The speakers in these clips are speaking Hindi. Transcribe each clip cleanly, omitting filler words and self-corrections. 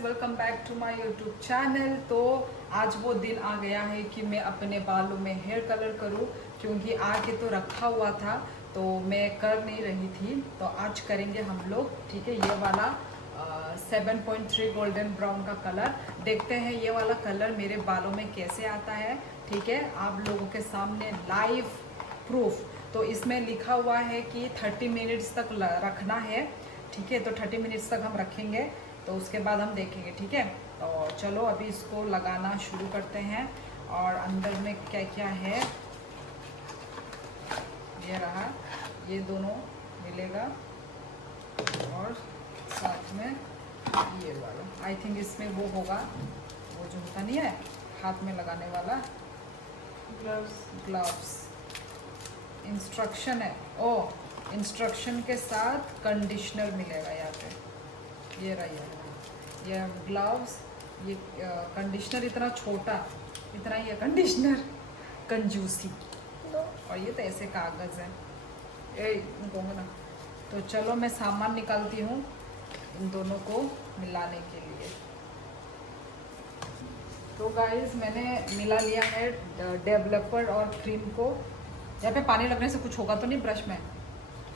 Welcome back to my YouTube channel. तो आज वो दिन आ गया है कि मैं अपने बालों में हेयर कलर करूं, क्योंकि आके तो रखा हुआ था तो मैं कर नहीं रही थी। तो आज करेंगे हम लोग, ठीक है। ये वाला 7.3 गोल्डन ब्राउन का कलर, देखते हैं ये वाला कलर मेरे बालों में कैसे आता है, ठीक है। आप लोगों के सामने लाइव प्रूफ। तो इसमें लिखा हुआ है कि 30 मिनट्स तक रखना है, ठीक है। तो 30 मिनट्स तक हम रखेंगे, तो उसके बाद हम देखेंगे, ठीक है। तो चलो अभी इसको लगाना शुरू करते हैं। और अंदर में क्या क्या है, ये रहा, ये दोनों मिलेगा और साथ में ये वाला। आई थिंक इसमें वो होगा, वो जो होता नहीं है हाथ में लगाने वाला, ग्लव्स। इंस्ट्रक्शन है, ओ इंस्ट्रक्शन के साथ कंडीशनर मिलेगा यहाँ पे। ये रहा ये ग्लव्स, ये कंडीशनर इतना छोटा, इतना ही है कंडीशनर, कंजूसी। और ये तो ऐसे कागज़ है, कहूँगा ना। तो चलो मैं सामान निकालती हूँ इन दोनों को मिलाने के लिए। तो गाइस मैंने मिला लिया है डेवलपर और क्रीम को। यहाँ पे पानी लगने से कुछ होगा तो नहीं, ब्रश में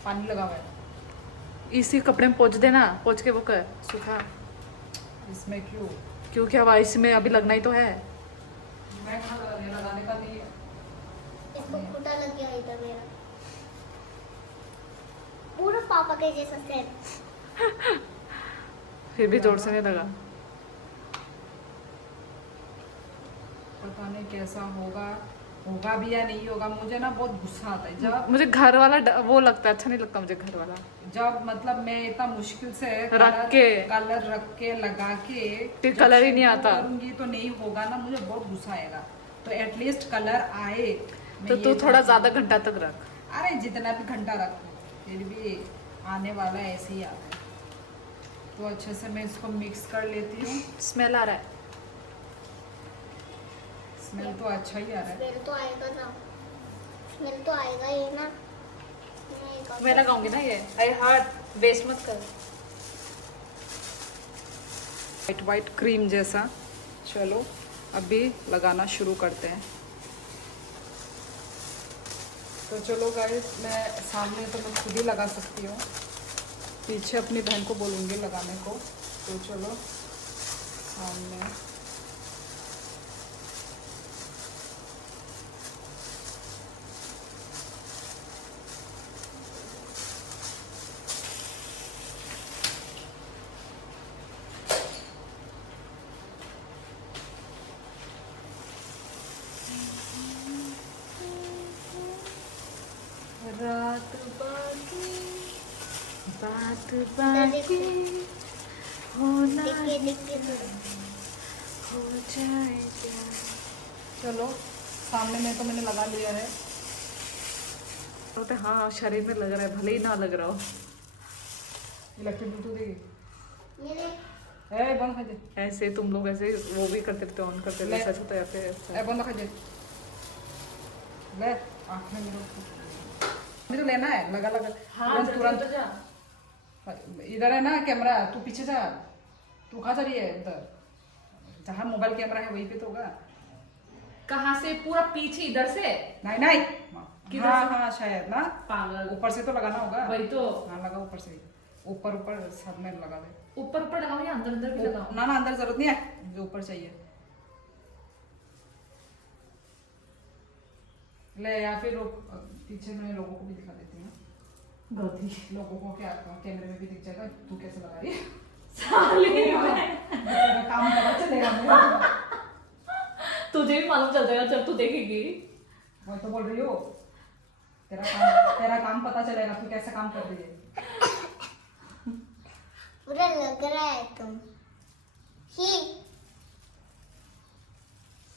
पानी लगा हुआ है। इसी कपड़े में पोंछ देना, पोंछ के वो कर सूखा। इसमें क्यों? क्योंकि हवा इसमें अभी लगना ही तो है। मैं कहाँ लगाने का नहीं है। इसको फूटा लग गया इधर मेरा, पूरा पापा के जैसा सेट। फिर भी जोर से नहीं लगा। पता नहीं कैसा होगा, होगा भी या नहीं होगा। मुझे ना बहुत गुस्सा आता है जब मुझे घर वाला वो लगता है, अच्छा नहीं लगता मुझे घर वाला। जब मतलब मैं इतना मुश्किल से कलर रख के लगा के फिर कलर ही नहीं आता, करूंगी तो नहीं होगा ना, मुझे बहुत गुस्सा आएगा। तो एटलीस्ट कलर आए। तो तू थोड़ा ज्यादा घंटा तक रख। अरे जितना भी घंटा रख, फिर भी आने वाला ऐसे ही आता है। तो अच्छे से मैं इसको मिक्स कर लेती हूँ। स्मेल आ रहा है। स्मेल तो अच्छा ही आ रहा है। स्मेल तो आएगा ना, स्मेल तो आएगा ही ना। मैं लगाऊंगी ना ये। अरे हाथ वेस्ट मत कर। वाइट वाइट क्रीम जैसा। चलो अभी लगाना शुरू करते हैं। तो चलो गाइस, मैं सामने तो मैं खुद ही लगा सकती हूँ, पीछे अपनी बहन को बोलूँगी लगाने को। तो चलो सामने रात बाकी होना हो जाएगा। चलो सामने में तो मैंने लगा लिया है। तो हाँ, शरीर में लग रहा है, भले ही ना लग रहा हो। इलेक्ट्रिक ब्लूटूथ देगी, बंद कर दे। ऐसे तुम लोग ऐसे वो भी करते थे, ऑन करते थे, सच होता है फिर बंद कर दे। ले आँख में मेरे मुझे तो लेना है, लगा लगा। हाँ, तुरंत इधर है ना कैमरा, तू पीछे जा। तू कहाँ जा रही है? उधर जहाँ मोबाइल कैमरा है वहीं पे तो होगा। कहाँ से? पूरा पीछे इधर से? नहीं नहीं, हाँ हाँ शायद ना, पागल। ऊपर से तो लगाना होगा। वही तो। हाँ लगा ऊपर से, ऊपर ऊपर सब में लगा दे। ऊपर ऊपर लगाओ या अंदर अंदर भी लगाओ? ना ना, अंदर जरूरत नहीं है, जो ऊपर चाहिए ले। या फिर पीछे मैं लोगों को भी दिखा देती हूँ। लोगों को क्या कैमरे में भी दिख जाएगा तू कैसे लगा रही है। तेरा काम पता चलेगा मुझे। तुझे भी मालूम चल जाएगा जब तू देखेगी। मैं तो बोल रही हूँ, तेरा काम पता चलेगा तू कैसे काम कर रही है। पूरा लग रहा है तुम ही।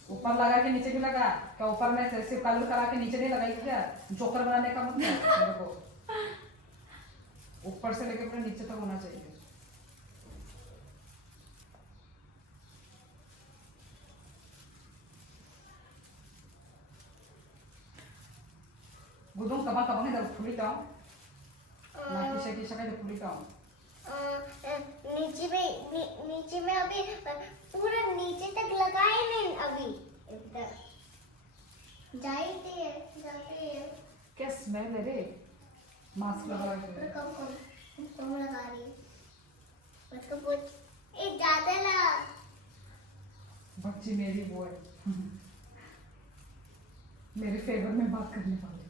ऊपर लगा के नीचे भी लगा क्या? ऊपर में सिर्फ कलर करा के नीचे नहीं लगाई क्या? जोकर बनाने का मतलब मेरे को ऊपर से लेके पूरे नीचे तक होना चाहिए। गुदुम कबा कबा ने फुली टाऊ ना किसे किसे का फुली टाऊ नीचे में अभी पूरा नीचे तक लगाए नहीं अभी इधर जाते हैं क्या स्मेल है रे? मास्क लगा के कम लगा रही है उसको पूछ ए ज्यादा लगा बच्ची मेरी वो है मेरे फेवर में बात करने वाले।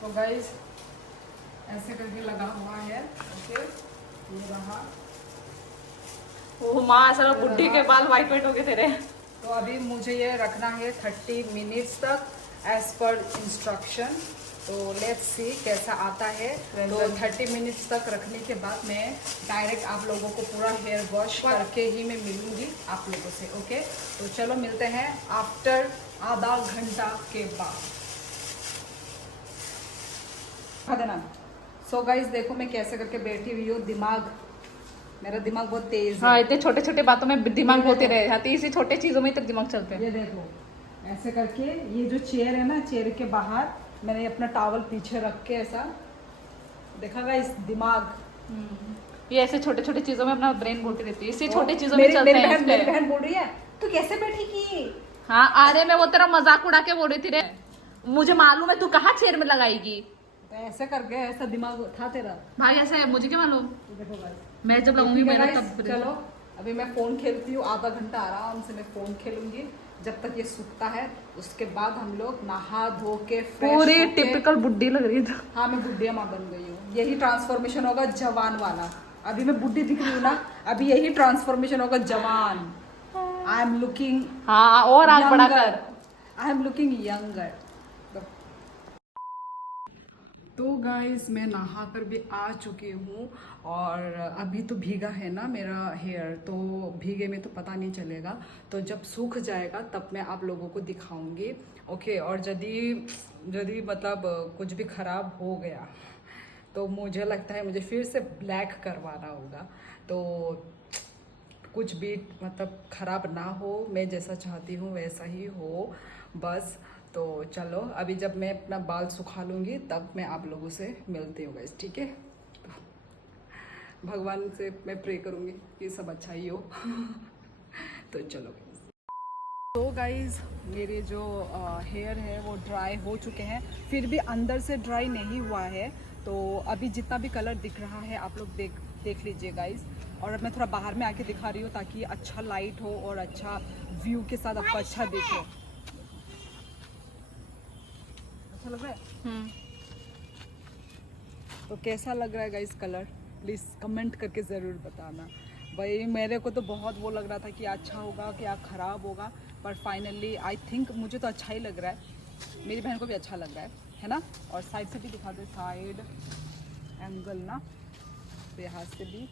तो गाइस ऐसे करके लगा हुआ है। ओके ये रहा। ओ माँ सारा बुढ़ी के बाल वाइट वाइट हो गए तेरे। तो अभी मुझे ये रखना है 30 मिनट्स तक एज पर इंस्ट्रक्शन। तो लेट्स सी कैसा आता है। तो 30 मिनट्स तक रखने के बाद मैं डायरेक्ट आप लोगों को पूरा हेयर वॉश करके ही मैं मिलूंगी आप लोगों से। ओके तो चलो मिलते हैं आफ्टर आधा घंटा के बाद। देना। सो गाइस देखो मैं कैसे करके बैठी हुई हूँ। मेरा दिमाग बहुत तेज है। हाँ इतने छोटे छोटे बातों में दिमाग बोलते रहे जाते, इसी छोटे चीजों में तक दिमाग चलते हैं। ये देखो ऐसे करके ये जो चेयर है ना, चेयर के बाहर मैंने अपना टॉवल पीछे रख के ऐसा देखा गाइस दिमाग। ये ऐसे छोटे छोटे चीजों में अपना ब्रेन बोलती रहती है, इसी छोटे चीजों में मेरी चलते हैं मेरी इसलिए। बहन बोल रही है तू कैसे बैठी की। हाँ अरे मैं वो तेरा मजाक उड़ा के बोल रही थी रे, मुझे मालूम है तू कहाँ चेयर में लगाएगी। तो ऐसे करके ऐसा दिमाग था तेरा। भाई ऐसे है, मुझे क्या मालूम, तो देखो गाइस मैं जब लगाऊंगी मेरा guys, तब। चलो अभी मैं फोन खेलती हूँ आधा घंटा आराम से मैं फोन खेलूंगी जब तक ये सूखता है। उसके बाद हम लोग नहा धो के पूरी टिपिकल बुड्ढी लग रही है। हाँ मैं बुढ़िया माँ बन गई हूँ। यही ट्रांसफॉर्मेशन होगा जवान वाला। अभी मैं बुढ़ी दिख रही हूँ ना, अभी यही ट्रांसफॉर्मेशन होगा जवान। आई एम लुकिंग हाँ और आग बढ़ा कर। I am looking younger. तो गाइस मैं नहा कर भी आ चुकी हूँ और अभी तो भीगा है ना मेरा हेयर, तो भीगे में तो पता नहीं चलेगा। तो जब सूख जाएगा तब मैं आप लोगों को दिखाऊंगी। ओके और यदि मतलब कुछ भी ख़राब हो गया तो मुझे लगता है मुझे फिर से ब्लैक करवाना होगा। तो कुछ भी मतलब ख़राब ना हो, मैं जैसा चाहती हूँ वैसा ही हो बस। तो चलो अभी जब मैं अपना बाल सुखा लूँगी तब मैं आप लोगों से मिलती हूँ गाइस, ठीक है। तो भगवान से मैं प्रे करूँगी कि सब अच्छा ही हो। तो चलो तो गाइस मेरे जो हेयर है वो ड्राई हो चुके हैं, फिर भी अंदर से ड्राई नहीं हुआ है। तो अभी जितना भी कलर दिख रहा है आप लोग देख लीजिए गाइस। और अब मैं थोड़ा बाहर में आके दिखा रही हूँ ताकि अच्छा लाइट हो और अच्छा व्यू के साथ आपको अच्छा दिखे। अच्छा लग रहा है? तो कैसा लग रहा है गाइस कलर, प्लीज़ कमेंट करके ज़रूर बताना। भाई मेरे को तो बहुत वो लग रहा था कि अच्छा होगा क्या ख़राब होगा, पर फाइनली आई थिंक मुझे तो अच्छा ही लग रहा है। मेरी बहन को भी अच्छा लग रहा है ना। और साइड से भी दिखा दे, साइड एंगल ना, तो यहाँ से भी।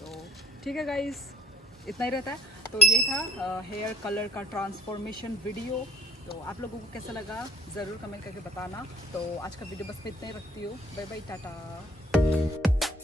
तो ठीक है गाइस इतना ही रहता है। तो यही था हेयर कलर का ट्रांसफॉर्मेशन वीडियो। तो आप लोगों को कैसा लगा ज़रूर कमेंट करके बताना। तो आज का वीडियो बस मैं इतना ही रखती हूँ। Bye bye Tata.